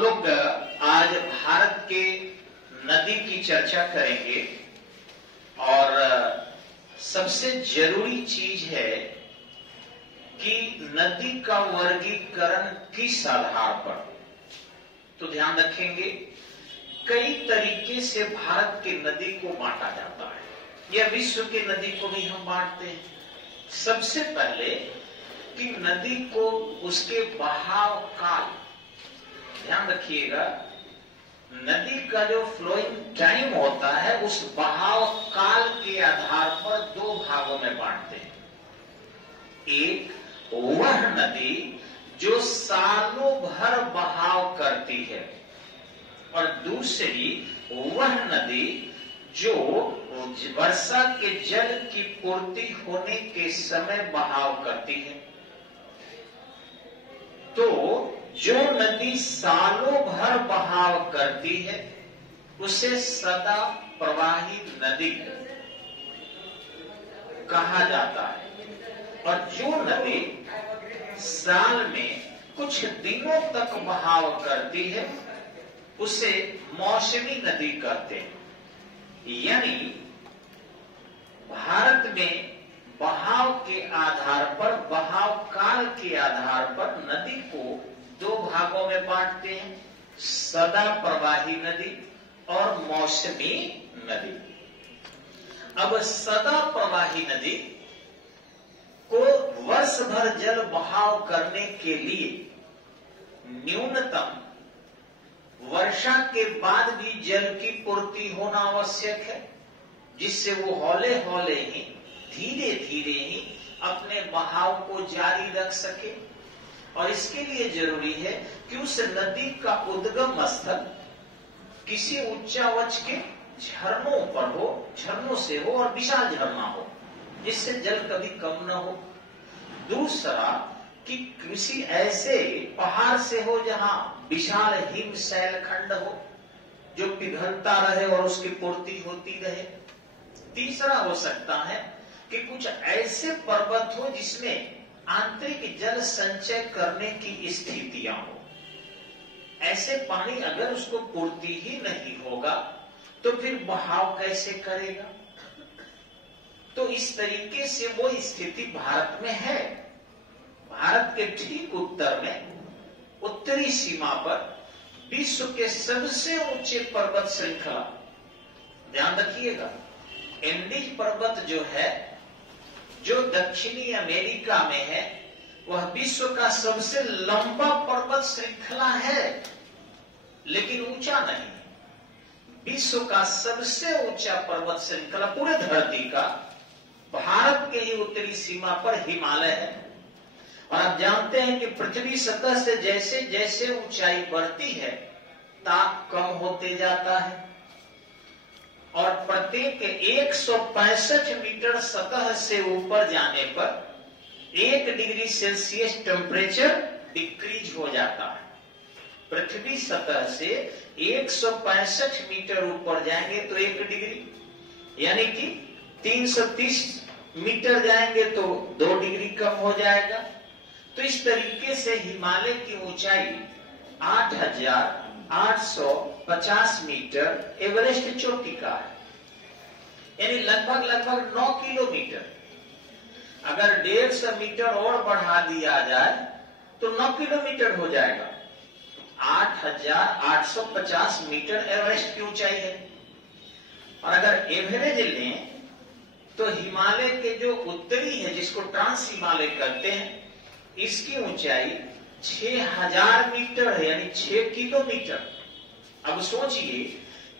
लोग आज भारत के नदी की चर्चा करेंगे और सबसे जरूरी चीज है कि नदी का वर्गीकरण किस आधार पर। तो ध्यान रखेंगे, कई तरीके से भारत के नदी को बांटा जाता है या विश्व के नदी को भी हम बांटते हैं। सबसे पहले कि नदी को उसके बहाव काल, ध्यान रखिएगा, नदी का जो फ्लोइंग टाइम होता है उस बहाव काल के आधार पर दो भागों में बांटते हैं। एक वह नदी जो सालों भर बहाव करती है और दूसरी वह नदी जो वर्षा के जल की पूर्ति होने के समय बहाव करती है। तो जो नदी सालों भर बहाव करती है उसे सदा प्रवाही नदी कहा जाता है, और जो नदी साल में कुछ दिनों तक बहाव करती है उसे मौसमी नदी कहते हैं। यानी भारत में बहाव के आधार पर, बहाव काल के आधार पर नदी को दो भागों में बांटते हैं, सदा प्रवाही नदी और मौसमी नदी। अब सदा प्रवाही नदी को वर्ष भर जल बहाव करने के लिए न्यूनतम वर्षा के बाद भी जल की पूर्ति होना आवश्यक है, जिससे वो हौले हौले ही, धीरे धीरे ही अपने बहाव को जारी रख सके। और इसके लिए जरूरी है कि उस नदी का उद्गम स्थल किसी उच्चावच के झरनों पर हो, झरनों से हो और विशाल झरना हो, जिससे जल कभी कम न हो। दूसरा कि किसी ऐसे पहाड़ से हो जहां विशाल हिम शैलखंड हो जो पिघलता रहे और उसकी पूर्ति होती रहे। तीसरा हो सकता है कि कुछ ऐसे पर्वत हो जिसमें आंतरिक जल संचय करने की स्थितियां हो। ऐसे पानी अगर उसको पूर्ति ही नहीं होगा तो फिर बहाव कैसे करेगा। तो इस तरीके से वो स्थिति भारत में है। भारत के ठीक उत्तर में उत्तरी सीमा पर विश्व के सबसे ऊंचे पर्वत श्रृंखला, ध्यान रखिएगा, एंडीज पर्वत जो है, जो दक्षिणी अमेरिका में है, वह विश्व का सबसे लंबा पर्वत श्रृंखला है, लेकिन ऊंचा नहीं। विश्व का सबसे ऊंचा पर्वत श्रृंखला पूरे धरती का भारत के ही उत्तरी सीमा पर हिमालय है। और आप जानते हैं कि पृथ्वी सतह से जैसे जैसे ऊंचाई बढ़ती है ताप कम होते जाता है, और प्रत्येक 165 मीटर सतह से ऊपर जाने पर 1 डिग्री सेल्सियस टेम्परेचर डिक्रीज हो जाता है। पृथ्वी सतह से 165 मीटर ऊपर जाएंगे तो 1 डिग्री, यानी कि 330 मीटर जाएंगे तो 2 डिग्री कम हो जाएगा। तो इस तरीके से हिमालय की ऊंचाई 8,850 मीटर एवरेस्ट चोटी का है, यानी लगभग 9 किलोमीटर। अगर 150 मीटर और बढ़ा दिया जाए तो 9 किलोमीटर हो जाएगा। 8,850 मीटर एवरेस्ट की ऊंचाई है। और अगर एवरेज लें तो हिमालय के जो उत्तरी है, जिसको ट्रांस हिमालय कहते हैं, इसकी ऊंचाई 6,000 मीटर है, यानी 6 किलोमीटर। अब सोचिए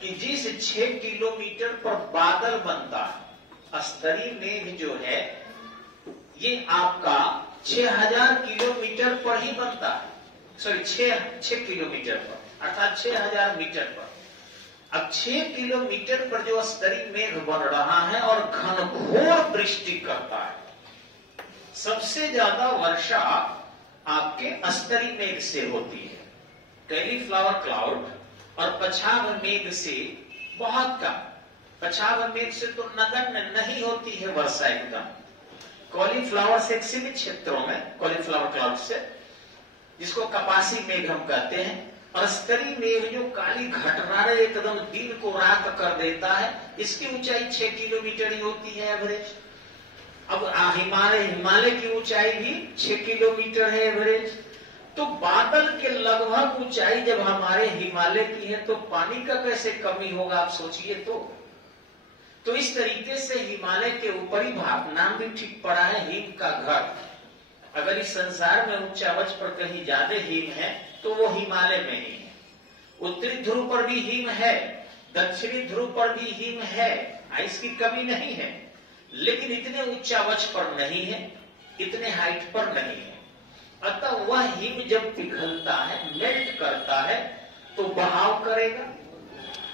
कि जिस 6 किलोमीटर पर बादल बनता है, स्तरीय मेघ जो है, ये आपका 6,000 किलोमीटर पर ही बनता है। सॉरी, 6 किलोमीटर पर, अर्थात 6,000 मीटर पर। अब 6 किलोमीटर पर जो स्तरीय मेघ बन रहा है और घनघोर वृष्टि करता है, सबसे ज्यादा वर्षा आपके स्तरीय मेघ से होती है। कैलीफ्लावर क्लाउड और पछाव मेघ से बहुत कम। पछाव मेघ से तो नगण्य नहीं होती है वर्षा एकदम। कॉलीफ्लावर से सीमित क्षेत्रों में, कॉलीफ्लावर क्लाउड से, जिसको कपासी मेघ हम कहते हैं, और स्तरी मेघ जो काली घटनारे एकदम दिन को रात कर देता है, इसकी ऊंचाई 6 किलोमीटर ही होती है एवरेज। अब हिमालय की ऊंचाई भी 6 किलोमीटर है एवरेज। तो बादल के लगभग ऊंचाई जब हमारे हिमालय की है तो पानी का कैसे कमी होगा, आप सोचिए। तो इस तरीके से हिमालय के ऊपरी भाग, नाम भी ठीक पड़ा है, हिम का घर। अगर इस संसार में उच्चावच पर कहीं ज्यादा हिम है तो वो हिमालय में ही है। उत्तरी ध्रुव पर भी हिम है, दक्षिणी ध्रुव पर भी हिम है, आइस की कमी नहीं है, लेकिन इतने उच्चावच पर नहीं है, इतने हाइट पर नहीं है। अतः वह हिम जब पिघलता है, मेल्ट करता है, तो बहाव करेगा,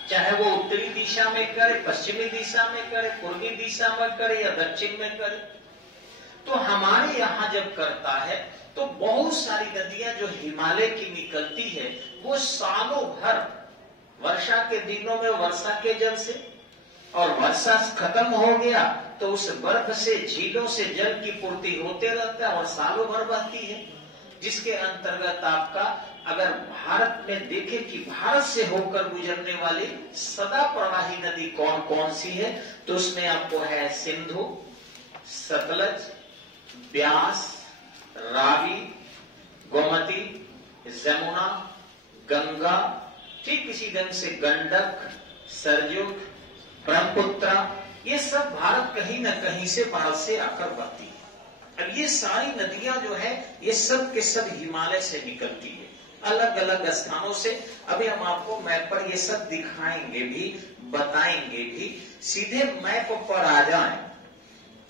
चाहे वो उत्तरी दिशा में करे, पश्चिमी दिशा में करे, पूर्वी दिशा में करे या दक्षिण में करे। तो हमारे यहाँ जब करता है तो बहुत सारी नदियां जो हिमालय की निकलती है वो सालों भर वर्षा के दिनों में वर्षा के जल से, और वर्षा खत्म हो गया तो उस बर्फ से, झीलों से जल की पूर्ति होते रहता है और सालों भर बहती है। जिसके अंतर्गत आपका अगर भारत में देखे कि भारत से होकर गुजरने वाली सदा प्रवाही नदी कौन कौन सी है, तो उसमें आपको है सिंधु, सतलज, ब्यास, रावी, गोमती, जमुना, गंगा, ठीक इसी ढंग से गंडक, सरयुग, ब्रह्मपुत्र, ये सब भारत कहीं न कहीं से भारत से आकर बहती है। अब ये सारी नदियां जो है ये सब के सब हिमालय से निकलती है, अलग अलग स्थानों से। अभी हम आपको मैप पर ये सब दिखाएंगे भी, बताएंगे भी। सीधे मैप पर आ जाएं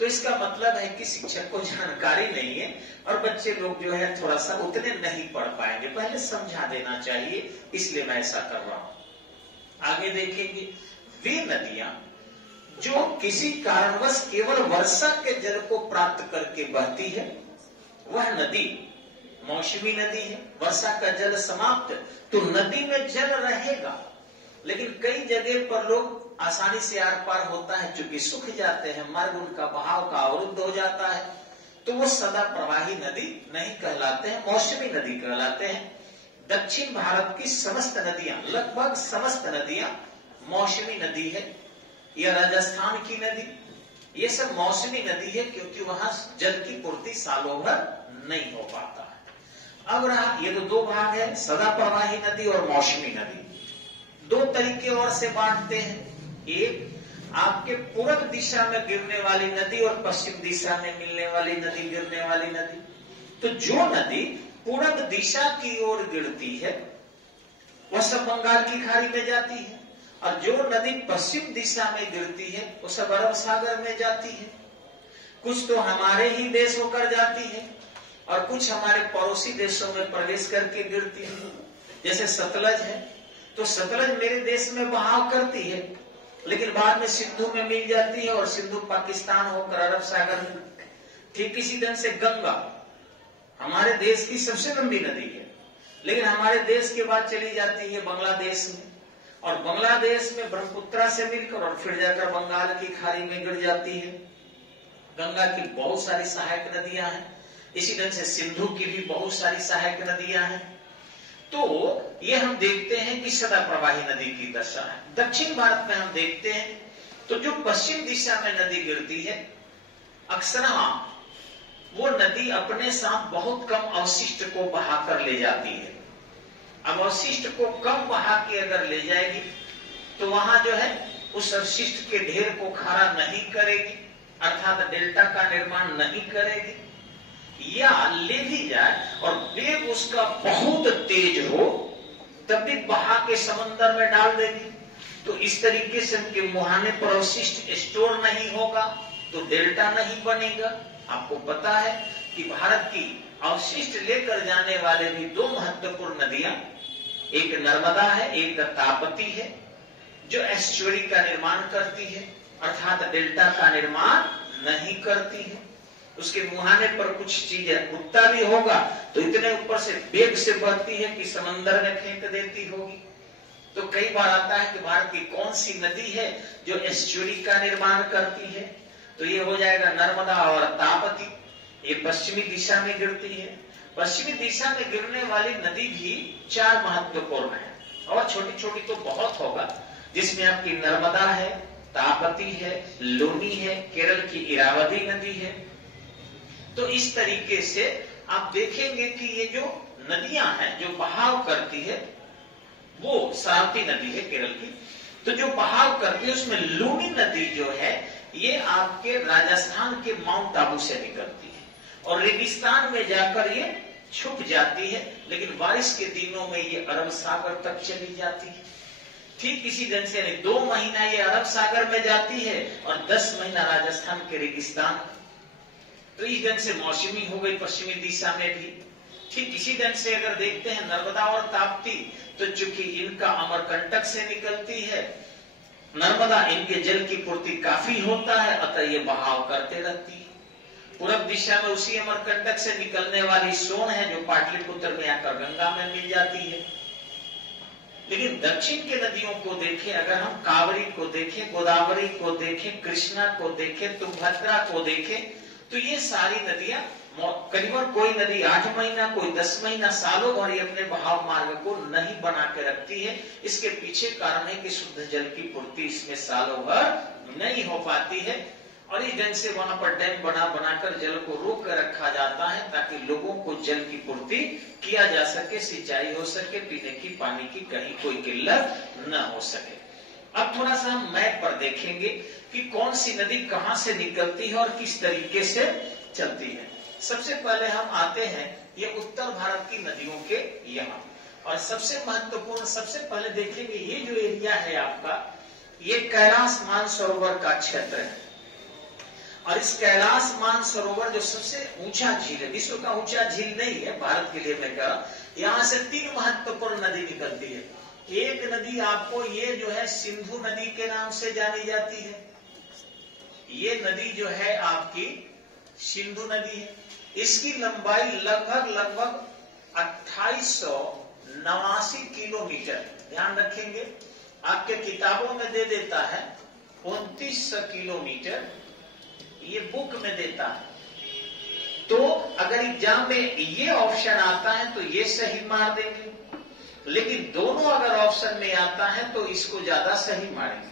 तो इसका मतलब है कि शिक्षक को जानकारी नहीं है और बच्चे लोग जो है थोड़ा सा उतने नहीं पढ़ पाएंगे। पहले समझा देना चाहिए, इसलिए मैं ऐसा कर रहा हूं। आगे देखेंगे, वे नदियां जो किसी कारणवश केवल वर्षा के जल को प्राप्त करके बहती है, वह नदी मौसमी नदी है। वर्षा का जल समाप्त तो नदी में जल रहेगा, लेकिन कई जगह पर लोग आसानी से आर पार होता है, चूंकि सूख जाते हैं, मार्ग उनका बहाव का अवरुद्ध हो जाता है, तो वो सदा प्रवाही नदी नहीं कहलाते हैं, मौसमी नदी कहलाते हैं। दक्षिण भारत की समस्त नदियां, लगभग समस्त नदियां मौसमी नदी है। यह राजस्थान की नदी, ये सब मौसमी नदी है, क्योंकि वहां जल की पूर्ति सालों भर नहीं हो पाता है। अब रहा, ये तो दो भाग है, सदा प्रवाही नदी और मौसमी नदी। दो तरीके और से बांटते हैं, एक आपके पूर्व दिशा में गिरने वाली नदी और पश्चिम दिशा में मिलने वाली नदी, गिरने वाली नदी। तो जो नदी पूर्व दिशा की ओर गिरती है वह सब बंगाल की खाड़ी में जाती है, और जो नदी पश्चिम दिशा में गिरती है वो सब अरब सागर में जाती है। कुछ तो हमारे ही देश होकर जाती है और कुछ हमारे पड़ोसी देशों में प्रवेश करके गिरती है। जैसे सतलज है, तो सतलज मेरे देश में बहाव करती है, लेकिन बाद में सिंधु में मिल जाती है और सिंधु पाकिस्तान होकर अरब सागर में। ठीक इसी ढंग से गंगा हमारे देश की सबसे लंबी नदी है, लेकिन हमारे देश के बाद चली जाती है बांग्लादेश में, और बांग्लादेश में ब्रह्मपुत्र से मिलकर और फिर जाकर बंगाल की खाड़ी में गिर जाती है। गंगा की बहुत सारी सहायक नदियां हैं, इसी ढंग से सिंधु की भी बहुत सारी सहायक नदियां हैं। तो ये हम देखते हैं कि सदा प्रवाही नदी की दशा है। दक्षिण भारत में हम देखते हैं तो जो पश्चिम दिशा में नदी गिरती है, अक्सर वो नदी अपने साथ बहुत कम अवशिष्ट को बहाकर ले जाती है। अब अवशिष्ट को कम बहा के अगर ले जाएगी तो वहां जो है उस अवशिष्ट के ढेर को खड़ा नहीं करेगी, अर्थात डेल्टा का निर्माण नहीं करेगी, या ले भी जाए और वेग उसका बहुत तेज हो तब भी बहा के समंदर में डाल देगी। तो इस तरीके से उनके मुहाने पर अवशिष्ट स्टोर नहीं होगा तो डेल्टा नहीं बनेगा। आपको पता है कि भारत की अवशिष्ट लेकर जाने वाले भी दो महत्वपूर्ण नदियां, एक नर्मदा है, एक ताप्ती है, जो एस्चुरी का निर्माण करती है, अर्थात डेल्टा का निर्माण नहीं करती है। उसके मुहाने पर कुछ चीजें उठता भी होगा तो इतने ऊपर से वेग से बढ़ती है कि समंदर में फेंक देती होगी। तो कई बार आता है कि भारत की कौन सी नदी है जो एस्चुरी का निर्माण करती है, तो ये हो जाएगा नर्मदा और ताप्ती। ये पश्चिमी दिशा में गिरती है। पश्चिमी दिशा में गिरने वाली नदी भी 4 महत्वपूर्ण है, और छोटी छोटी तो बहुत होगा, जिसमें आपकी नर्मदा है, तापती है, लूनी है, केरल की इरावदी नदी है। तो इस तरीके से आप देखेंगे कि ये जो नदियां हैं जो बहाव करती है, वो सारवती नदी है केरल की, तो जो बहाव करती है उसमें लूनी नदी जो है ये आपके राजस्थान के माउंट आबू से निकलती है और रेगिस्तान में जाकर ये छुप जाती है, लेकिन बारिश के दिनों में ये अरब सागर तक चली जाती है। ठीक इसी ढंग से 2 महीना ये अरब सागर में जाती है और 10 महीना राजस्थान के रेगिस्तान। तो इस ढंग से मौसमी हो गई पश्चिमी दिशा में भी। ठीक इसी ढंग से अगर देखते हैं नर्मदा और ताप्ती, तो चूंकि इनका अमरकंटक से निकलती है, नर्मदा इनके जल की पूर्ति काफी होता है, अतः ये बहाव करते रहती है। पूर्व दिशा में उसी अमरकंटक से निकलने वाली सोन है जो पाटलिपुत्र में आकर गंगा में मिल जाती है। लेकिन दक्षिण के नदियों को देखें, अगर हम कावेरी को देखें, गोदावरी को देखें, कृष्णा को देखें, तुंगभद्रा को देखें, तो ये सारी नदियां करीबन कोई नदी 8 महीना, कोई 10 महीना, सालों भर ये अपने बहाव मार्ग को नहीं बना के रखती है। इसके पीछे कारण है कि शुद्ध जल की पूर्ति इसमें सालों भर नहीं हो पाती है, और इस ढंग से वहां पर डैम बनाकर जल को रोक कर रखा जाता है ताकि लोगों को जल की पूर्ति किया जा सके, सिंचाई हो सके, पीने की पानी की कहीं कोई किल्लत न हो सके। अब थोड़ा सा हम मैप पर देखेंगे कि कौन सी नदी कहां से निकलती है और किस तरीके से चलती है। सबसे पहले हम आते हैं ये उत्तर भारत की नदियों के यहाँ, और सबसे महत्वपूर्ण सबसे पहले देखेंगे ये जो एरिया है आपका, ये कैलाश मानसरोवर का क्षेत्र है। और इस कैलाश मानसरोवर जो सबसे ऊंचा झील है, विश्व का ऊंचा झील नहीं है, भारत के लिए मैं कह रहा, यहाँ से 3 महत्वपूर्ण नदी निकलती है। एक नदी आपको ये जो है सिंधु नदी के नाम से जानी जाती है, ये नदी जो है आपकी सिंधु नदी है। इसकी लंबाई लगभग 2889 किलोमीटर, ध्यान रखेंगे, आपके किताबों में दे देता है 2900 किलोमीटर, ये बुक में देता है। तो अगर एग्जाम में ये ऑप्शन आता है तो ये सही मार देंगे, लेकिन दोनों अगर ऑप्शन में आता है तो इसको ज्यादा सही मारेंगे,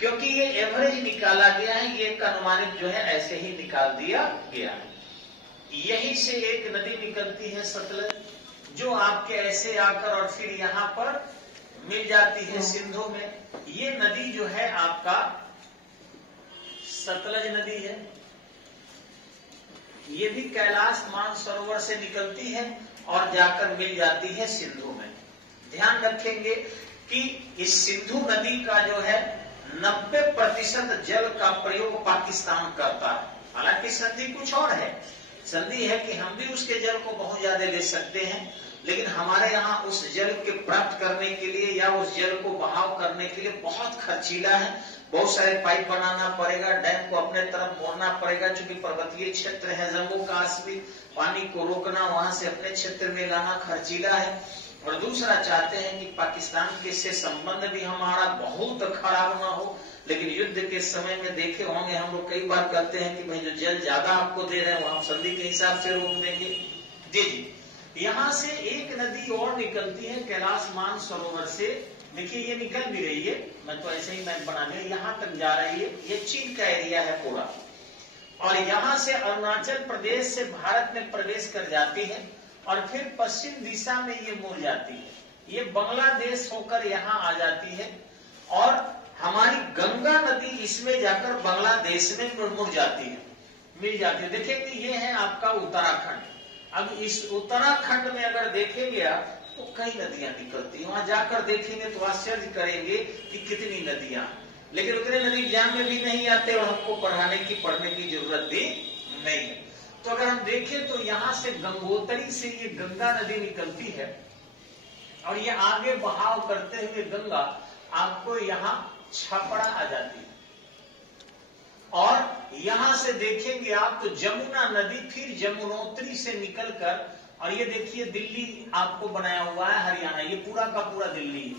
क्योंकि ये एवरेज निकाला गया है, ये अनुमानित जो है ऐसे ही निकाल दिया गया है। यहीं से एक नदी निकलती है सतलज, जो आपके ऐसे आकर और फिर यहाँ पर मिल जाती है सिंधु में। ये नदी जो है आपका सतलज नदी है, ये भी कैलाश मानसरोवर से निकलती है और जाकर मिल जाती है सिंधु में। ध्यान रखेंगे कि इस सिंधु नदी का जो है 90% जल का प्रयोग पाकिस्तान करता है। हालांकि संधि कुछ और है, संधि है कि हम भी उसके जल को बहुत ज्यादा ले सकते हैं, लेकिन हमारे यहाँ उस जल के प्राप्त करने के लिए या उस जल को बहाव करने के लिए बहुत खर्चीला है, बहुत सारे पाइप बनाना पड़ेगा, डैम को अपने तरफ मोड़ना पड़ेगा, क्योंकि पर्वतीय क्षेत्र है, जम्मू कश्मीर, पानी को रोकना वहां से अपने क्षेत्र में लाना खर्चीला है। और दूसरा चाहते हैं कि पाकिस्तान के से संबंध भी हमारा बहुत खराब ना हो, लेकिन युद्ध के समय में देखे होंगे हम लोग कई बार कहते हैं कि भाई जो जल ज्यादा आपको दे रहे हैं वो हम संधि के हिसाब से रोक देंगे। जी, यहाँ से एक नदी और निकलती है कैलाश मानसरोवर से, देखिए ये निकल भी रही है, मैं तो ऐसे ही मैप बना दिया, यहाँ तक जा रही है, ये चीन का एरिया है पूरा, और यहाँ से अरुणाचल प्रदेश से भारत में प्रवेश कर जाती है और फिर पश्चिम दिशा में ये मुड़ जाती है, ये बांग्लादेश होकर यहाँ आ जाती है और हमारी गंगा नदी इसमें जाकर बांग्लादेश में मुड़ जाती है, मिल जाती है। देखेंगे ये है आपका उत्तराखंड। अब इस उत्तराखंड में अगर देखेंगे आप तो कई नदियां निकलती हैं, वहां जाकर देखेंगे तो आश्चर्य करेंगे कि कितनी नदियां, लेकिन उतने नदी एग्जाम में भी नहीं आते और हमको पढ़ने की जरूरत भी नहीं है। तो अगर हम देखें तो यहाँ से गंगोत्री से ये गंगा नदी निकलती है और ये आगे बहाव करते हुए गंगा आपको यहाँ छपड़ा आ जाती है, और यहां से देखेंगे आप तो जमुना नदी फिर जमुनोत्री से निकलकर, और ये देखिए दिल्ली आपको बनाया हुआ है, हरियाणा, ये पूरा का पूरा दिल्ली है,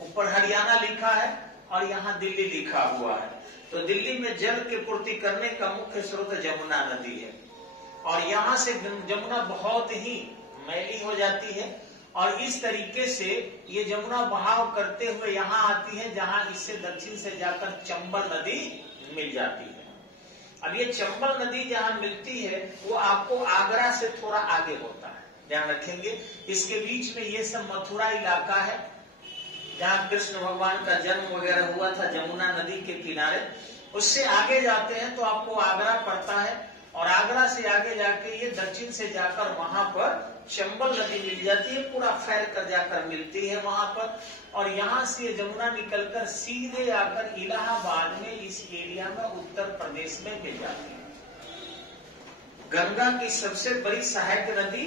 ऊपर हरियाणा लिखा है और यहाँ दिल्ली लिखा हुआ है। तो दिल्ली में जल की पूर्ति करने का मुख्य स्रोत जमुना नदी है। और यहां से जमुना बहुत ही मैली हो जाती है और इस तरीके से ये जमुना बहाव करते हुए यहां आती है, जहां इससे दक्षिण से जाकर चंबल नदी मिल जाती है। अब ये चंबल नदी जहां मिलती है वो आपको आगरा से थोड़ा आगे होता है, ध्यान रखेंगे। इसके बीच में ये सब मथुरा इलाका है जहां कृष्ण भगवान का जन्म वगैरह हुआ था, जमुना नदी के किनारे। उससे आगे जाते हैं तो आपको आगरा पड़ता है और आगरा से आगे जाके ये दक्षिण से जाकर वहां पर चंबल नदी मिल जाती है, पूरा फैल कर जाकर मिलती है वहां पर। और यहां से जमुना निकलकर सीधे आकर इलाहाबाद में इस एरिया में उत्तर प्रदेश में मिल जाती है। गंगा की सबसे बड़ी सहायक नदी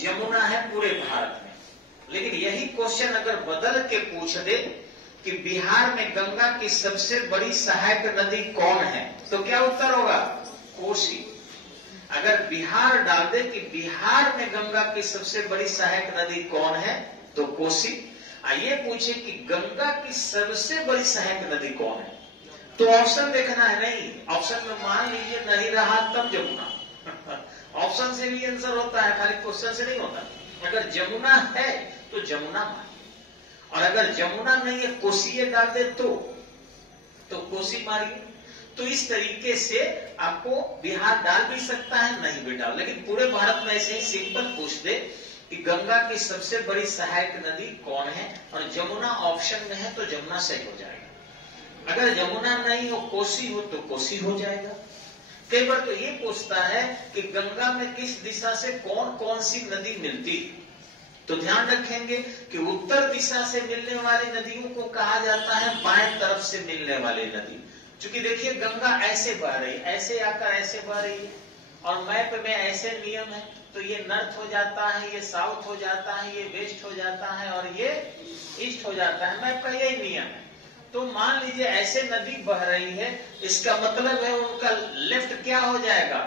यमुना है पूरे भारत में, लेकिन यही क्वेश्चन अगर बदल के पूछ दे कि बिहार में गंगा की सबसे बड़ी सहायक नदी कौन है, तो क्या उत्तर होगा? कोसी। अगर बिहार डाल दे कि बिहार में गंगा की सबसे बड़ी सहायक नदी कौन है, तो कोसी। ये पूछे कि गंगा की सबसे बड़ी सहायक नदी कौन है, तो ऑप्शन देखना है। नहीं, ऑप्शन में मान लीजिए नहीं रहा तब जमुना ऑप्शन से भी आंसर होता है, खाली क्वेश्चन से नहीं होता। अगर जमुना है तो जमुना मानिए, और अगर जमुना नहीं है कोसी डाल दे तो कोसी मारिए। तो इस तरीके से आपको बिहार डाल भी सकता है, नहीं भी डाल, लेकिन पूरे भारत में ऐसे ही सिंपल पूछ दे कि गंगा की सबसे बड़ी सहायक नदी कौन है और जमुना ऑप्शन में है तो जमुना सही हो जाएगा। अगर जमुना नहीं हो कोसी हो तो कोसी हो जाएगा। कई बार तो ये पूछता है कि गंगा में किस दिशा से कौन कौन सी नदी मिलती है, तो ध्यान रखेंगे कि उत्तर दिशा से मिलने वाली नदियों को कहा जाता है बाएं तरफ से मिलने वाली नदी। क्योंकि देखिए गंगा ऐसे बह रही, ऐसे आकर ऐसे बह रही है और मैप में ऐसे नियम है, तो ये नॉर्थ हो जाता है, ये साउथ हो जाता है, ये वेस्ट हो जाता है और ये ईस्ट हो जाता है। मैप का यही नियम है। तो मान लीजिए ऐसे नदी बह रही है, इसका मतलब है उनका लेफ्ट क्या हो जाएगा?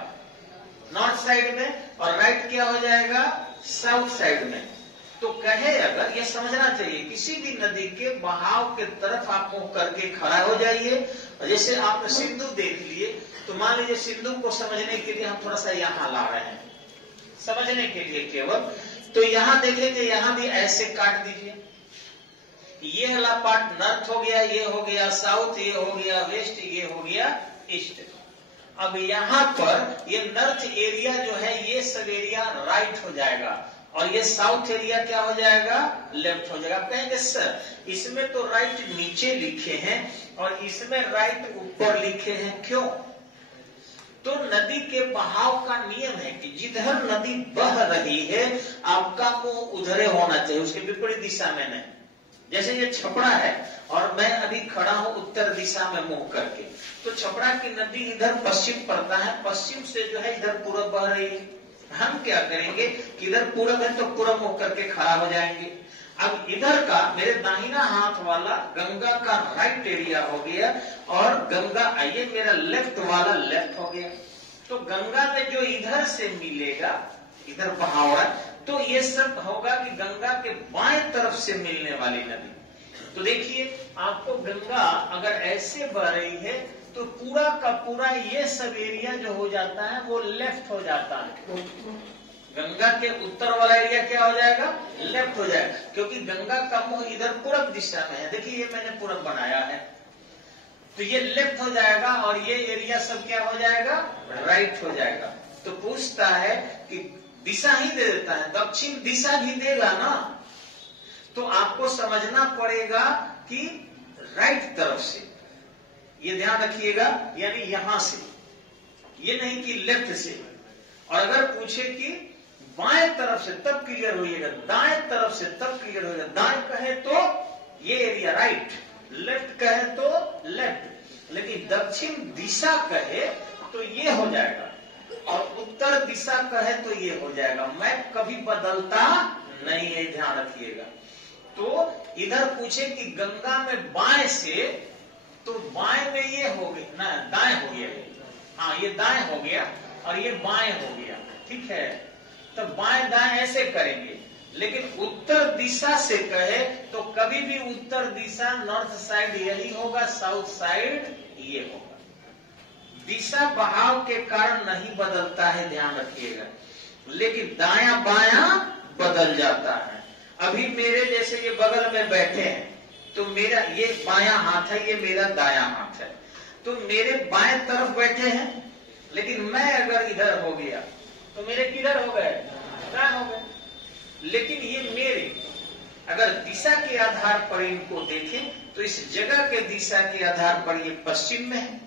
नॉर्थ साइड में, और राइट क्या हो जाएगा? साउथ साइड में। तो कहे अगर ये समझना चाहिए, किसी भी नदी के बहाव के तरफ आप मुंह करके खड़ा हो जाइए। जैसे आपने सिंधु देख लिए, तो मान लीजिए सिंधु को समझने के लिए हम थोड़ा सा यहाँ ला रहे हैं, समझने के लिए केवल। तो यहाँ देखेंगे, यहाँ भी ऐसे काट दीजिए। ये वाला पार्ट नॉर्थ हो गया, ये हो गया साउथ, ये हो गया वेस्ट, ये हो गया ईस्ट। अब यहाँ पर ये नॉर्थ एरिया जो है ये सब एरिया राइट हो जाएगा और ये साउथ एरिया क्या हो जाएगा? लेफ्ट हो जाएगा। आप कहेंगे सर इसमें तो राइट नीचे लिखे हैं और इसमें राइट ऊपर लिखे हैं, क्यों? तो नदी के बहाव का नियम है कि जिधर नदी बह रही है आपका मुंह उधरे होना चाहिए, उसके विपरीत दिशा में नहीं। जैसे ये छपड़ा है और मैं अभी खड़ा हूं उत्तर दिशा में मुंह करके, तो छपड़ा की नदी इधर पश्चिम पड़ता है, पश्चिम से जो है इधर पूरब बह रही है। हम क्या करेंगे कि इधर पूरब है तो पूरब मुंह करके खड़ा हो जाएंगे। अब इधर का मेरे दाहिना हाथ वाला गंगा का राइट एरिया हो गया और गंगा ये मेरा लेफ्ट वाला लेफ्ट हो गया। तो गंगा में जो इधर से मिलेगा, इधर बहाव है, तो ये सब होगा कि गंगा के बाएं तरफ से मिलने वाली नदी। तो देखिए आपको गंगा अगर ऐसे बह रही है तो पूरा का पूरा ये सब एरिया जो हो जाता है वो लेफ्ट हो जाता है। गंगा के उत्तर वाला एरिया क्या हो जाएगा? लेफ्ट हो जाएगा, क्योंकि गंगा का मुंह इधर पूरब दिशा में है। देखिए ये मैंने पूरब बनाया है, तो ये लेफ्ट हो जाएगा और ये एरिया सब क्या हो जाएगा? राइट हो जाएगा। तो पूछता है कि दिशा ही दे देता है, दक्षिण दिशा भी देगा ना, तो आपको समझना पड़ेगा कि राइट तरफ से, ये ध्यान रखिएगा, यानी यहां से, ये नहीं कि लेफ्ट से। और अगर पूछे कि बाएं तरफ से, तब क्लियर होइएगा, दाएं तरफ से तब क्लियर होगा। दाएं कहे तो ये एरिया राइट, लेफ्ट कहे तो लेफ्ट, लेकिन दक्षिण दिशा कहे तो ये हो जाएगा और उत्तर दिशा कहे तो ये हो जाएगा। मैप कभी बदलता नहीं है, ध्यान रखिएगा। तो इधर पूछे कि गंगा में बाएं से, तो बाएं में ये हो गया ना, दाएं हो गया, हाँ ये दाएं हो गया और ये बाएं हो गया, ठीक है। तो बाएं दाएं ऐसे करेंगे, लेकिन उत्तर दिशा से कहे तो कभी भी उत्तर दिशा नॉर्थ साइड यही होगा, साउथ साइड ये होगा। दिशा बहाव के कारण नहीं बदलता है, ध्यान रखिएगा, लेकिन दाया बाया बदल जाता है। अभी मेरे जैसे ये बगल में बैठे हैं, तो मेरा ये बायां हाथ है, ये मेरा दायां हाथ है, तो मेरे बाएं तरफ बैठे हैं, लेकिन मैं अगर इधर हो गया तो मेरे किधर हो गए, दाएं हो गए। लेकिन ये मेरे अगर दिशा के आधार पर इनको देखें तो इस जगह के दिशा के आधार पर ये पश्चिम में है,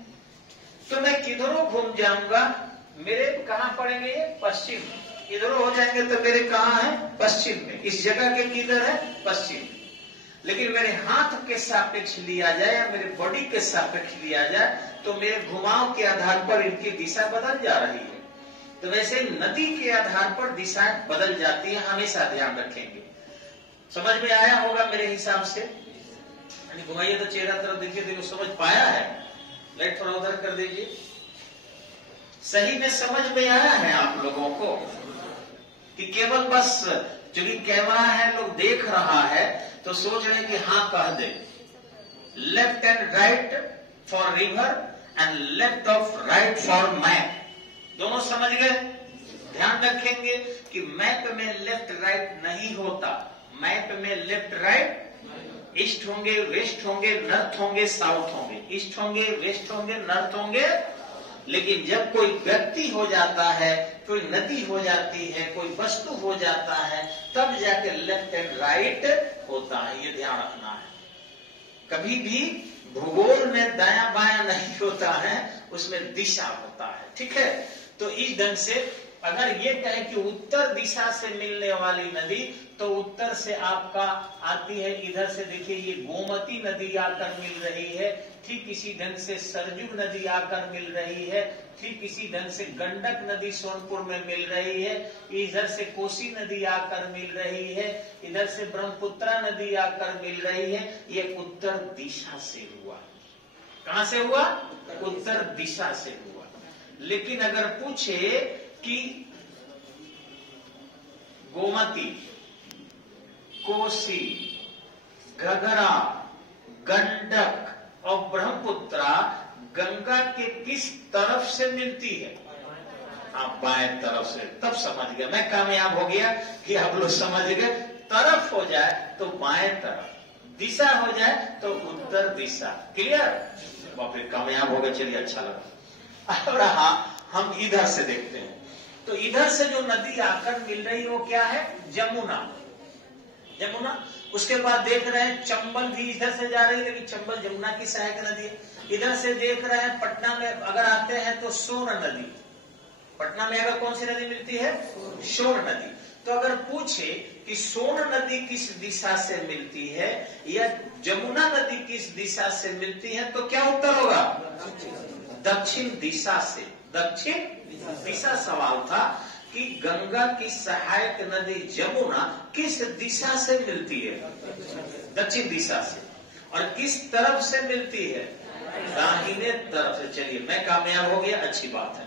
तो मैं किधरों घूम जाऊंगा मेरे कहां पड़ेंगे, ये पश्चिम। इधरों हो जाएंगे तो मेरे कहां है, पश्चिम में। इस जगह के किधर है, पश्चिम। लेकिन मेरे हाथ के सापेक्ष लिया जाए या मेरे बॉडी के सापेक्ष लिया जाए तो मेरे घुमाव के आधार पर इनकी दिशा बदल जा रही है। तो वैसे नदी के आधार पर दिशाएं बदल जाती है, हमेशा ध्यान रखेंगे। समझ में आया होगा मेरे हिसाब से। घुमाइए तो चेहरा तरफ देखिए, देखो समझ पाया है। लाइट थोड़ा उधर कर दीजिए। सही में समझ में आया है आप लोगों को कि केवल बस जो भी कैमरा है लोग देख रहा है तो सोच रहे कि हाँ कह दे। Left and right for river and left of right for map, दोनों समझ गए। ध्यान रखेंगे कि मैप में लेफ्ट राइट नहीं होता, मैप में लेफ्ट राइट ईस्ट होंगे, वेस्ट होंगे, नॉर्थ होंगे, साउथ होंगे, ईस्ट होंगे, वेस्ट होंगे, नॉर्थ होंगे। लेकिन जब कोई व्यक्ति हो जाता है, कोई नदी हो जाती है, कोई वस्तु हो जाता है, तब जाके लेफ्ट एंड राइट होता है, ये ध्यान रखना है। कभी भी भूगोल में दाया बाया नहीं होता है, उसमें दिशा होता है, ठीक है। तो इस ढंग से अगर ये कहे कि उत्तर दिशा से मिलने वाली नदी, तो उत्तर से आपका आती है, इधर से देखिए ये गोमती नदी आकर मिल रही है, ठीक इसी ढंग से सरजू नदी आकर मिल रही है, ठीक इसी ढंग से गंडक नदी सोनपुर में मिल रही है, इधर से कोसी नदी आकर मिल रही है, इधर से ब्रह्मपुत्रा नदी आकर मिल रही है। ये उत्तर दिशा से हुआ। कहां से हुआ, उत्तर दिशा से हुआ। लेकिन अगर पूछे कि गोमती, कोसी, घघरा, गंडक और ब्रह्मपुत्रा गंगा के किस तरफ से मिलती है, आप बाएं तरफ से, तब समझ गया, मैं कामयाब हो गया कि आप लोग समझ गए। तरफ हो जाए तो बाएं तरफ, दिशा हो जाए तो उत्तर दिशा। क्लियर, फिर कामयाब हो गए। चलिए अच्छा लगा। अब रहा हम इधर से देखते हैं, तो इधर से जो नदी आकर मिल रही है वो क्या है, जमुना। जमुना, उसके बाद देख रहे हैं चंबल भी इधर से जा रही है, लेकिन चंबल जमुना की सहायक नदी है। इधर से देख रहे हैं पटना में अगर आते हैं तो सोन नदी, पटना में अगर कौन सी नदी मिलती है, सोन नदी। तो अगर पूछे कि सोन नदी किस दिशा से मिलती है या जमुना नदी किस दिशा से मिलती है, तो क्या उत्तर होगा, दक्षिण दिशा से। दक्षिण दिशा सवाल था कि गंगा की सहायक नदी जमुना किस दिशा से मिलती है, दक्षिण दिशा से। और किस तरफ से मिलती है, दाहिने तरफ से। चलिए मैं कामयाब हो गया, अच्छी बात है।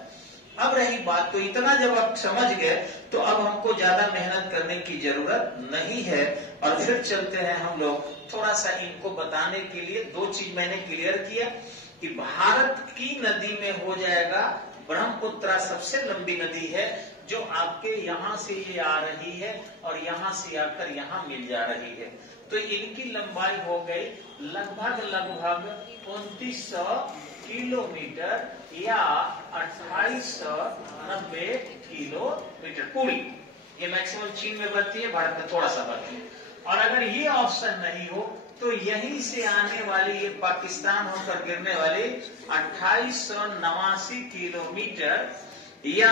अब रही बात, तो इतना जब आप समझ गए तो अब हमको ज्यादा मेहनत करने की जरूरत नहीं है। और फिर चलते हैं हम लोग थोड़ा सा इनको बताने के लिए। दो चीज मैंने क्लियर किया कि भारत की नदी में हो जाएगा ब्रह्मपुत्रा सबसे लंबी नदी है, जो आपके यहाँ से ये आ रही है और यहाँ से आकर यहाँ मिल जा रही है। तो इनकी लंबाई हो गई लगभग 2900 किलोमीटर या 2890 किलोमीटर पूरी। ये मैक्सिमम चीन में बढ़ती है, भारत में थोड़ा सा बढ़ती है। और अगर ये ऑप्शन नहीं हो तो यहीं से आने वाली, ये पाकिस्तान होकर गिरने वाली 2889 किलोमीटर, या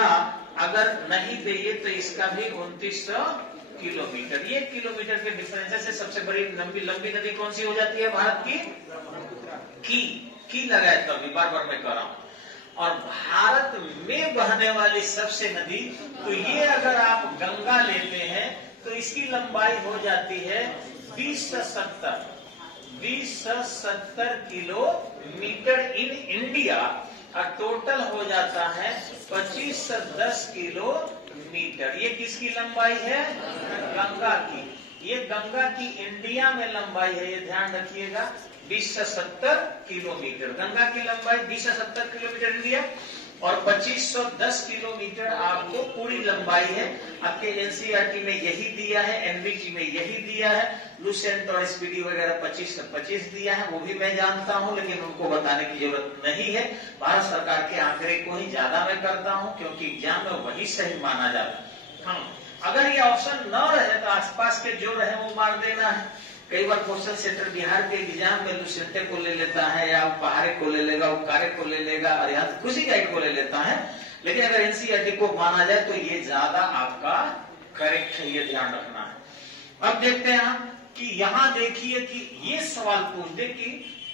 अगर नहीं देइए तो इसका भी 2900 किलोमीटर। ये किलोमीटर के डिफरेंस से सबसे बड़ी लंबी नदी कौन सी हो जाती है भारत की? की लगाए तो अभी बार बार मैं कह रहा हूं। और भारत में बहने वाली सबसे नदी, तो ये अगर आप गंगा लेते हैं तो इसकी लंबाई हो जाती है 2070 किलोमीटर इन इंडिया, और टोटल हो जाता है 2510 किलोमीटर। ये किसकी लंबाई है, गंगा की। ये गंगा की इंडिया में लंबाई है, ये ध्यान रखिएगा, 20 से 70 किलोमीटर। गंगा की लंबाई 20 से 70 किलोमीटर इंडिया और 2510 किलोमीटर आपको पूरी लंबाई है। आपके एनसीईआरटी में यही दिया है, एनवीटी में यही दिया है, लुसेंट और एसपीडी वगैरह 25 से 25 दिया है, वो भी मैं जानता हूं, लेकिन उनको बताने की जरूरत नहीं है। भारत सरकार के आंकड़े को ही ज्यादा मैं करता हूं क्योंकि एग्जाम में वही सही माना जाता है। हाँ, अगर ये ऑप्शन न रहे तो आसपास के जो रहे वो मार देना है। कई बार क्वेश्चन सेंटर बिहार के एग्जाम में लुसेंटे को ले लेता है, या पहाड़े को ले लेगा, उपकारे को ले लेगा, और यहाँ खुशी गाइड को ले लेता है। लेकिन अगर एनसीईआरटी को माना जाए तो ये ज्यादा आपका करेक्ट है, ये ध्यान रखना है। अब देखते हैं हम कि यहाँ देखिए कि ये सवाल पूछ दे कि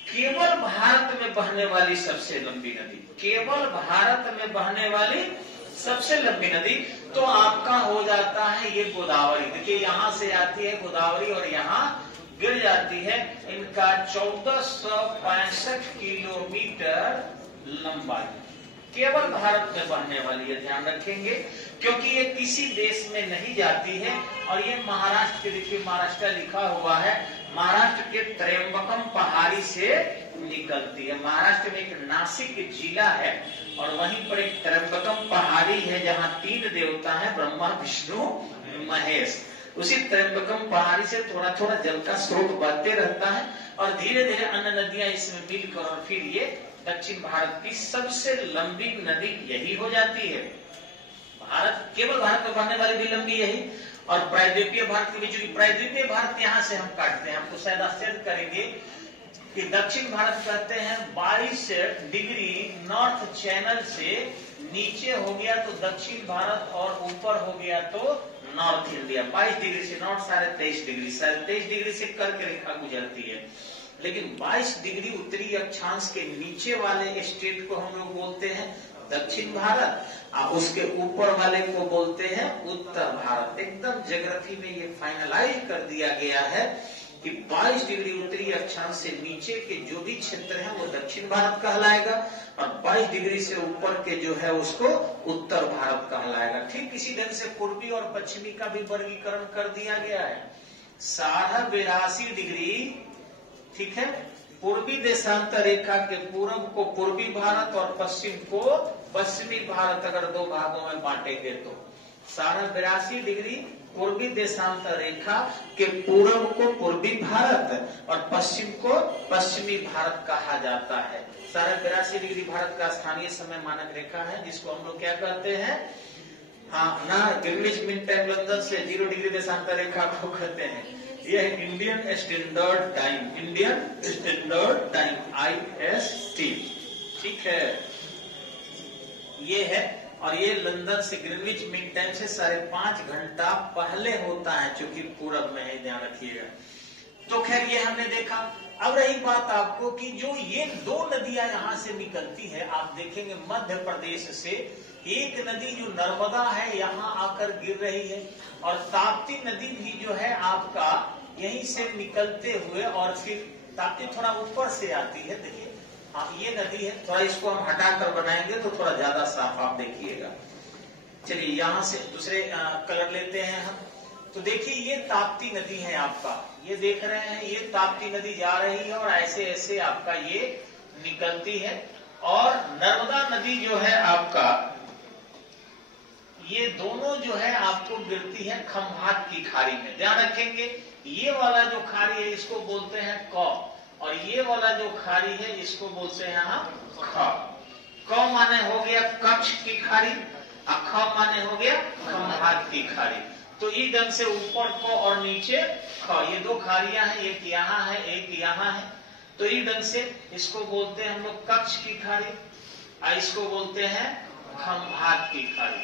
केवल भारत में बहने वाली सबसे लंबी नदी, केवल भारत में बहने वाली सबसे लंबी नदी, तो आपका हो जाता है ये गोदावरी। देखिए यहां से आती है गोदावरी और यहाँ गिर जाती है। इनका 1465 किलोमीटर लंबाई, केवल भारत में बहने वाली है, ध्यान रखेंगे, क्योंकि ये किसी देश में नहीं जाती है। और ये महाराष्ट्र के, देखिए महाराष्ट्र लिखा हुआ है, महाराष्ट्र के त्र्यंबकम पहाड़ी से निकलती है। महाराष्ट्र में एक नासिक जिला है और वहीं पर एक त्र्यंबकम पहाड़ी है जहाँ 3 देवता है, ब्रह्मा विष्णु महेश। उसी त्र्यंबकम पहाड़ी से थोड़ा थोड़ा जल का स्रोत बहते रहता है और धीरे धीरे अन्य नदियां इसमें मिलकर और फिर ये दक्षिण भारत की सबसे लंबी नदी यही हो जाती है। भारत, केवल भारत में बहने वाली भी लंबी यही। और प्रायद्वीपीय भारत के बीच, प्रायद्वीपीय भारत यहाँ से हम काटते हैं, आपको शायद आश्चर्य करेंगे कि दक्षिण भारत कहते हैं 22 डिग्री नॉर्थ चैनल से नीचे हो गया तो दक्षिण भारत और ऊपर हो गया तो नॉर्थ इंडिया। 22 डिग्री से नॉर्थ 23.5 डिग्री, 23.5 डिग्री से कर्क रेखा गुजरती है। लेकिन 22 डिग्री उत्तरी अक्षांश के नीचे वाले स्टेट को हम लोग बोलते हैं दक्षिण भारत, उसके ऊपर वाले को बोलते हैं उत्तर भारत। एकदम ज्योग्राफी में ये फाइनलाइज कर दिया गया है कि 22 डिग्री उत्तरी अक्षांश से नीचे के जो भी क्षेत्र है वो दक्षिण भारत कहलाएगा और 22 डिग्री से ऊपर के जो है उसको उत्तर भारत कहलाएगा। ठीक इसी ढंग से पूर्वी और पश्चिमी का भी वर्गीकरण कर दिया गया है। 82 डिग्री, ठीक है, पूर्वी देशांतर रेखा के पूर्व को पूर्वी भारत और पश्चिम को पश्चिमी भारत अगर 2 भागों में बांटेंगे तो 82 डिग्री पूर्वी देशांतर रेखा के पूर्व को पूर्वी भारत और पश्चिम को पश्चिमी भारत कहा जाता है। 82 डिग्री भारत का स्थानीय समय मानक रेखा है जिसको हम लोग क्या कहते हैं, हाँ ना, ग्रीनिच मीन टाइम लंदन से 0 डिग्री देशांतर रेखा को कहते हैं। यह Indian standard time, Indian standard time IST, ठीक है, ये है। और ये लंदन से ग्रीनिच मीन टाइम से 5.5 घंटा पहले होता है, चूंकि पूरब में है, ध्यान रखिएगा। तो खैर ये हमने देखा। अब रही बात आपको कि जो ये 2 नदियां यहाँ से निकलती है, आप देखेंगे मध्य प्रदेश से एक नदी जो नर्मदा है यहाँ आकर गिर रही है और ताप्ती नदी भी जो है आपका यहीं से निकलते हुए और फिर ताप्ती थोड़ा ऊपर से आती है। देखिए हाँ ये नदी है, थोड़ा इसको हम हटाकर बनाएंगे तो थोड़ा ज्यादा साफ आप देखिएगा। चलिए यहाँ से दूसरे कलर लेते हैं हम। तो देखिए ये ताप्ती नदी है आपका, ये देख रहे हैं, ये ताप्ती नदी जा रही है और ऐसे ऐसे आपका ये निकलती है। और नर्मदा नदी जो है आपका, ये दोनों जो है आपको गिरती है खंभात की खाड़ी में, ध्यान रखेंगे। ये वाला जो खाड़ी है इसको बोलते हैं क और ये वाला जो खाड़ी है इसको बोलते हैं हम ख। क माने हो गया कच्छ की खाड़ी, ख माने हो गया खंभात की खाड़ी। तो इस ढंग से ऊपर को और नीचे ख, ये 2 खाड़ियां हैं, एक यहाँ है एक यहाँ है। तो इस ढंग से इसको बोलते हैं हम लोग कच्छ की खाड़ी, इसको बोलते हैं खंभात की खाड़ी,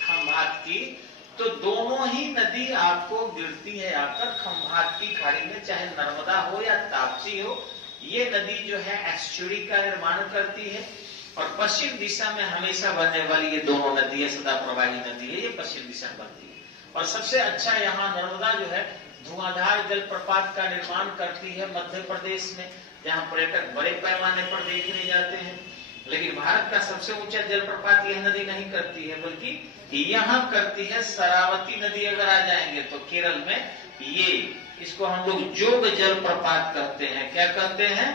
खंभात की। तो दोनों ही नदी आपको गिरती है आकर खंभात की खाड़ी में, चाहे नर्मदा हो या ताप्ती हो। ये नदी जो है एस्चुरी का निर्माण करती है और पश्चिम दिशा में हमेशा बहने वाली ये दोनों नदी है, सदा प्रवाही नदी है, ये पश्चिम दिशा में बनती है। और सबसे अच्छा यहाँ नर्मदा जो है धुआंधार जलप्रपात का निर्माण करती है मध्य प्रदेश में, जहाँ पर्यटक बड़े पैमाने पर देखने जाते हैं। लेकिन भारत का सबसे ऊंचा जलप्रपात यह नदी नहीं करती है, बल्कि यहाँ करती है शरावती नदी। अगर आ जाएंगे तो केरल में ये, इसको हम लोग जोग जल प्रपात कहते हैं। क्या कहते हैं?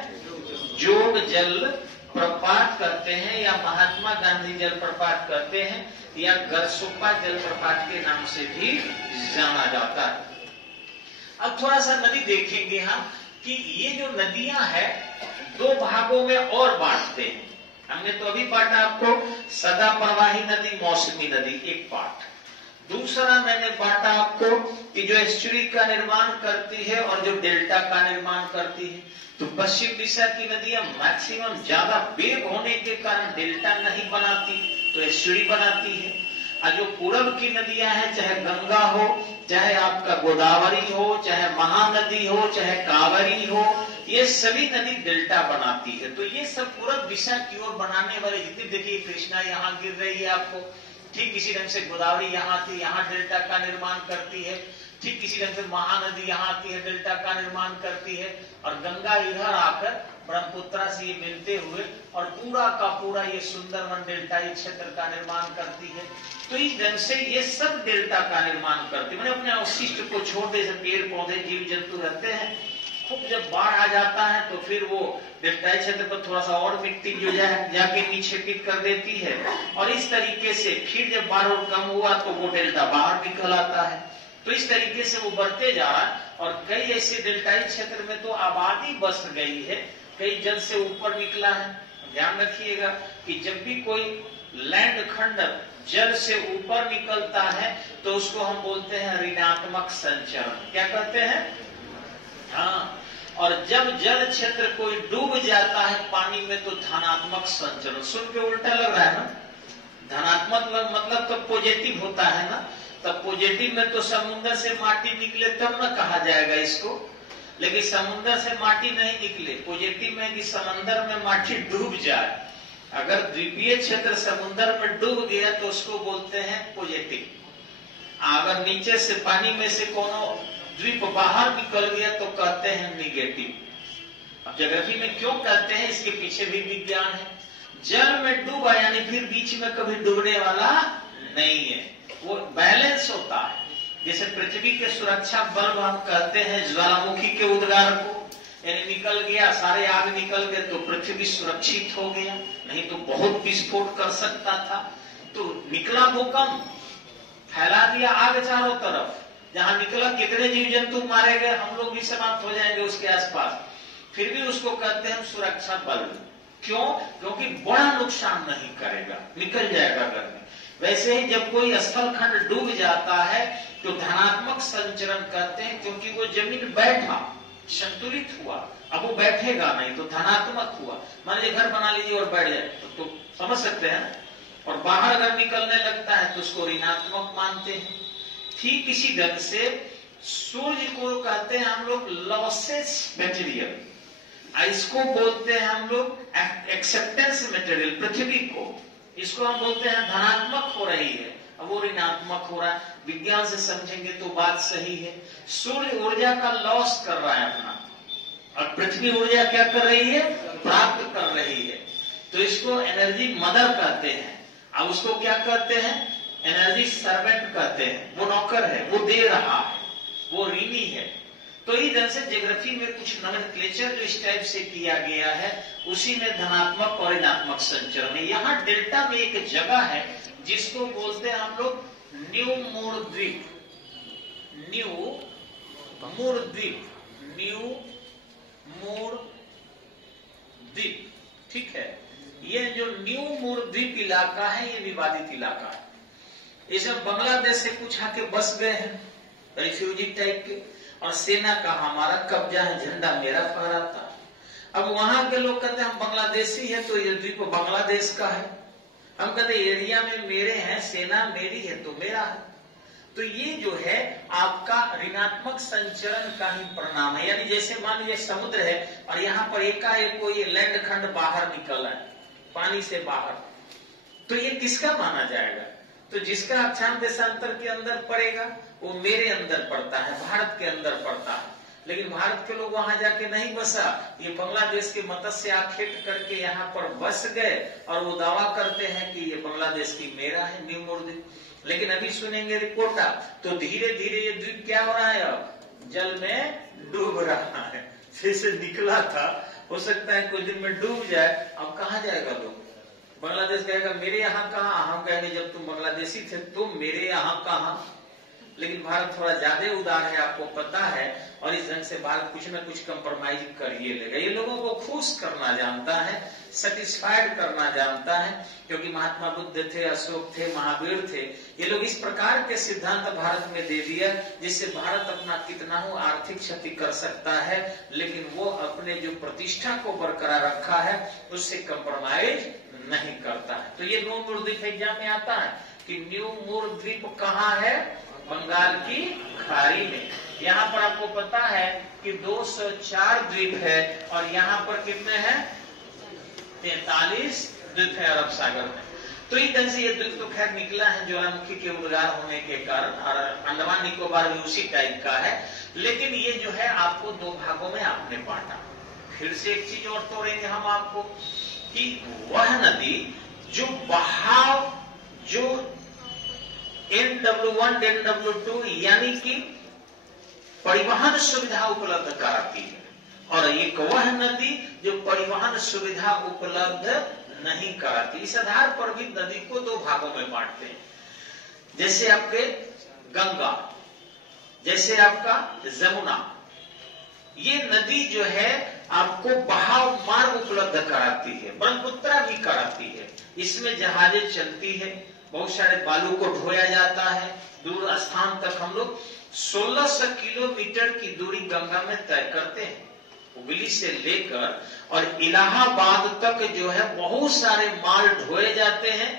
जोग जल प्रपात करते हैं, या महात्मा गांधी जल प्रपात करते हैं, या गरसोपा जल प्रपात के नाम से भी जाना जाता है। अब थोड़ा सा नदी देखेंगे हम कि ये जो नदियां हैं दो भागों में और बांटते हैं। हमने तो अभी बांटा आपको सदा प्रवाही नदी, मौसमी नदी, एक पार्ट। दूसरा मैंने बांटा आपको कि जो एस्चुरी का निर्माण करती है और जो डेल्टा का निर्माण करती है। तो पश्चिम दिशा की नदियां मैक्सिमम ज्यादा वेग होने के कारण डेल्टा नहीं बनाती, तो एस्चुरी बनाती है। और जो पूरब की नदियां हैं, चाहे गंगा हो, चाहे आपका गोदावरी हो, चाहे महानदी हो, चाहे कावेरी हो, ये सभी नदी डेल्टा बनाती है। तो ये सब पूरब दिशा की ओर बनाने वाले जितनी, देखिए कृष्णा यहाँ गिर रही है आपको, ठीक इसी ढंग से गोदावरी यहाँ थी, यहाँ डेल्टा का निर्माण करती है। ठीक इसी ढंग से महानदी यहाँ आती है, डेल्टा का निर्माण करती है। और गंगा इधर आकर ब्रह्मपुत्रा से ये मिलते हुए और पूरा का पूरा ये सुंदरवन डेल्टाई क्षेत्र का निर्माण करती है। तो इस ढंग से ये सब डेल्टा का निर्माण करती है। मैंने अपने अवशिष्ट को छोड़ दे, पेड़ पौधे जीव जंतु रहते हैं, खूब जब बाढ़ आ जाता है तो फिर वो डेल्टाई क्षेत्र पर थोड़ा सा और मिट्टी जो जाके नीचे पिट कर देती है, और इस तरीके से फिर जब बाढ़ और कम हुआ तो वो डेल्टा बाहर निकल आता है। तो इस तरीके से वो बढ़ते जा रहा है। और कई ऐसे डेल्टाई क्षेत्र में तो आबादी बस गई है, कई जल से ऊपर निकला है। ध्यान रखिएगा कि जब भी कोई लैंड खंड जल से ऊपर निकलता है तो उसको हम बोलते हैं ऋणात्मक संचरण। क्या कहते हैं? हाँ। और जब जल क्षेत्र कोई डूब जाता है पानी में तो धनात्मक संचरण। सुन के उल्टा लग रहा है ना? धनात्मक मतलब तो पॉजिटिव होता है ना, तब पॉजिटिव में तो समुद्र से माटी निकले तब ना कहा जाएगा इसको। लेकिन समुद्र से माटी नहीं निकले, पॉजिटिव में कि समंदर में माटी डूब जाए। अगर द्वीपीय क्षेत्र समुद्र में डूब गया तो उसको बोलते हैं पॉजिटिव। अगर नीचे से पानी में से कोनो द्वीप बाहर निकल गया तो कहते हैं निगेटिव। अब ज्योग्राफी में क्यों कहते हैं, इसके पीछे भी विज्ञान है। जल में डूबा यानी फिर बीच में कभी डूबने वाला नहीं है, वो बैलेंस होता है। जैसे पृथ्वी के सुरक्षा बल्ब हम कहते हैं ज्वालामुखी के उद्गार को, यानी निकल गया, सारे आग निकल गए तो पृथ्वी सुरक्षित हो गया, नहीं तो बहुत विस्फोट कर सकता था। तो निकला भूकंप, फैला दिया आग चारों तरफ, जहां निकला कितने जीव जंतु मारे गए, हम लोग भी समाप्त हो जाएंगे उसके आसपास। फिर भी उसको कहते हैं सुरक्षा बल्ब। क्यों? क्योंकि बड़ा नुकसान नहीं करेगा, निकल जाएगा घर में। वैसे ही जब कोई स्थल खंड डूब जाता है तो धनात्मक संचरण कहते हैं, क्योंकि वो जमीन बैठा, संतुलित हुआ। अब वो बैठेगा नहीं तो धनात्मक हुआ। मान लीजिए घर बना लीजिए और बैठ जाए तो समझ सकते हैं। और बाहर अगर निकलने लगता है तो उसको ऋणात्मक मानते हैं। ठीक इसी ढंग से सूर्य को कहते हैं हम लोग लॉसेस मटेरियल, इसको बोलते हैं हम लोग एक्सेप्टेंस मटेरियल। पृथ्वी को, इसको हम बोलते हैं धनात्मक हो रही है, अब वो ऋणात्मक हो रहा है। विज्ञान से समझेंगे तो बात सही है। सूर्य ऊर्जा का लॉस कर रहा है अपना, और पृथ्वी ऊर्जा क्या कर रही है? प्राप्त कर रही है। तो इसको एनर्जी मदर कहते हैं। अब उसको क्या कहते हैं? एनर्जी सर्वेंट कहते हैं। वो नौकर है, वो दे रहा है, वो ऋणी है। तो इस ढंग से ज्योग्राफी में कुछ नोमेनक्लेचर जो इस टाइप से किया गया है, उसी में धनात्मक और ऋणात्मक संचरण है। यहाँ डेल्टा में एक जगह है जिसको बोलते हैं हम लोग न्यू मूर द्वीप। न्यू मूर द्वीप, न्यू मूर द्वीप, ठीक है। ये जो न्यू मूर द्वीप इलाका है ये विवादित इलाका है। इसमें बांग्लादेश से कुछ आके बस गए हैं, रिफ्यूजी टाइप के, और सेना का हमारा कब्जा है, झंडा मेरा फहराता है। अब वहां के लोग कहते हैं हम बांग्लादेशी है तो ये द्वीप बांग्लादेश का है। हम कहते एरिया में मेरे हैं, सेना मेरी है तो मेरा है। तो ये जो है आपका ऋणात्मक संचरण का ही परिणाम है। यानी जैसे मान लीजिए समुद्र है और यहाँ पर एकाएक कोई लैंड खंड बाहर निकला है, पानी से बाहर, तो ये किसका माना जाएगा? तो जिसका अक्षांश देशांतर के अंदर पड़ेगा वो मेरे अंदर पड़ता है, भारत के अंदर पड़ता है। लेकिन भारत के लोग वहां जाके नहीं बसा, ये बांग्लादेश के मत्स्य आखेट करके यहाँ पर बस गए और वो दावा करते हैं कि ये बांग्लादेश की मेरा है, न्यू मूर द्वीप। लेकिन अभी सुनेंगे कोटा, तो धीरे धीरे ये द्वीप क्या हो रहा है, अब जल में डूब रहा है। फिर से निकला था, हो सकता है कुछ दिन में डूब जाए। अब कहाँ जाएगा लोग? बांग्लादेश कहेगा मेरे यहाँ कहाँ, हम कहेंगे जब तुम बांग्लादेशी थे तुम मेरे यहाँ कहाँ। लेकिन भारत थोड़ा ज्यादा उदार है, आपको पता है, और इस ढंग से भारत कुछ न कुछ कंप्रोमाइज करिए लेगा। ये लोगों को खुश करना जानता है, सेटिस्फाइड करना जानता है, क्योंकि महात्मा बुद्ध थे, अशोक थे, महावीर थे। ये लोग इस प्रकार के सिद्धांत भारत में दे दिया जिससे भारत अपना कितना हो आर्थिक क्षति कर सकता है, लेकिन वो अपने जो प्रतिष्ठा को बरकरार रखा है उससे कंप्रोमाइज नहीं करता है। तो ये न्यू मूर द्वीप एग्जाम में आता है कि न्यू मूर द्वीप कहाँ है, बंगाल की खाड़ी में। यहाँ पर आपको पता है कि 204 द्वीप है, और यहाँ पर कितने हैं, 43 द्वीप है अरब सागर में। तो इस ढंग से ये द्वीप तो खैर निकला है ज्वालामुखी के उद्गार होने के कारण, और अंडमान निकोबार भी उसी टाइप का है। लेकिन ये जो है आपको दो भागों में आपने बांटा। फिर से एक चीज और तोड़ेंगे हम आपको कि वह नदी जो बहाव जो NW1 NW2 यानी कि परिवहन सुविधा उपलब्ध कराती है, और एक वह नदी जो परिवहन सुविधा उपलब्ध नहीं कराती। इस आधार पर भी नदी को दो भागों में बांटते हैं, जैसे आपके गंगा, जैसे आपका जमुना। ये नदी जो है आपको बहाव मार्ग उपलब्ध कराती है, ब्रह्मपुत्रा भी कराती है। इसमें जहाजें चलती है, बहुत सारे बालू को ढोया जाता है, दूर स्थान तक हम लोग 1600 किलोमीटर की दूरी गंगा में तय करते हैं। हुगली से लेकर और इलाहाबाद तक जो है बहुत सारे माल ढोए जाते हैं।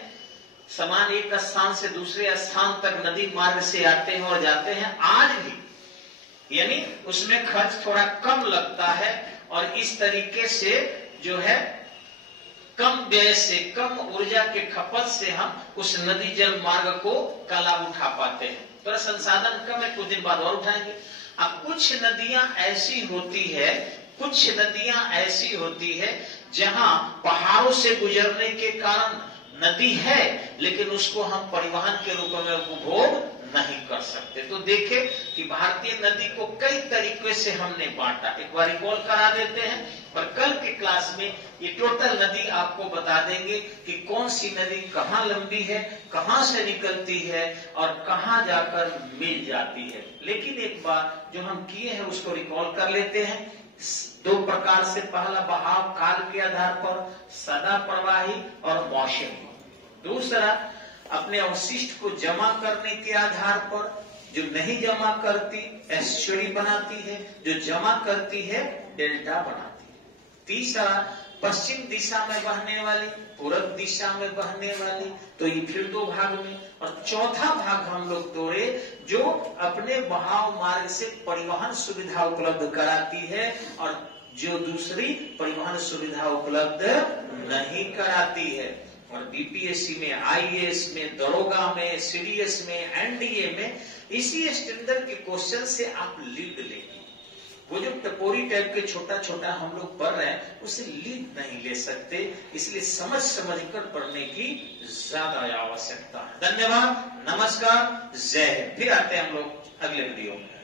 सामान एक स्थान से दूसरे स्थान तक नदी मार्ग से आते हैं और जाते हैं आज भी, यानी उसमें खर्च थोड़ा कम लगता है, और इस तरीके से जो है कम व्यय से, कम ऊर्जा के खपत से हम उस नदी जल मार्ग को का लाभ उठा पाते हैं। तो संसाधन कम है, कुछ दिन बाद और उठाएंगे। अब कुछ नदियां ऐसी होती है, कुछ नदियां ऐसी होती है जहां पहाड़ों से गुजरने के कारण नदी है, लेकिन उसको हम परिवहन के रूप में उपभोग नहीं कर सकते। तो देखें कि भारतीय नदी को कई तरीके से हमने बांटा। एक बार रिकॉल करा देते हैं, पर कल के क्लास में ये टोटल नदी आपको बता देंगे कि कौन सी नदी कहाँ लंबी है, कहाँ से निकलती है और कहाँ जाकर मिल जाती है। लेकिन एक बार जो हम किए हैं उसको रिकॉल कर लेते हैं। दो प्रकार से, पहला बहाव काल के आधार पर, सदा प्रवाही और मौसम। दूसरा अपने अवशिष्ट को जमा करने के आधार पर, जो नहीं जमा करती एस्चुरी बनाती है, जो जमा करती है डेल्टा बनाती है। तीसरा पश्चिम दिशा में बहने वाली, पूर्व दिशा में बहने वाली, तो ये फिर दो भाग में। और चौथा भाग हम लोग तोड़े जो अपने बहाव मार्ग से परिवहन सुविधा उपलब्ध कराती है और जो दूसरी परिवहन सुविधा उपलब्ध नहीं कराती है। और बीपीएससी में, आईएएस में, दरोगा में, सीडीएस में, एनडीए में इसी स्टैंडर्ड के क्वेश्चन से आप लीड लेंगे। वो जो टपोरी टाइप के छोटा छोटा हम लोग पढ़ रहे हैं उसे लीड नहीं ले सकते, इसलिए समझ समझ कर पढ़ने की ज्यादा आवश्यकता है। धन्यवाद, नमस्कार, जय हिंद। फिर आते हैं हम लोग अगले वीडियो में।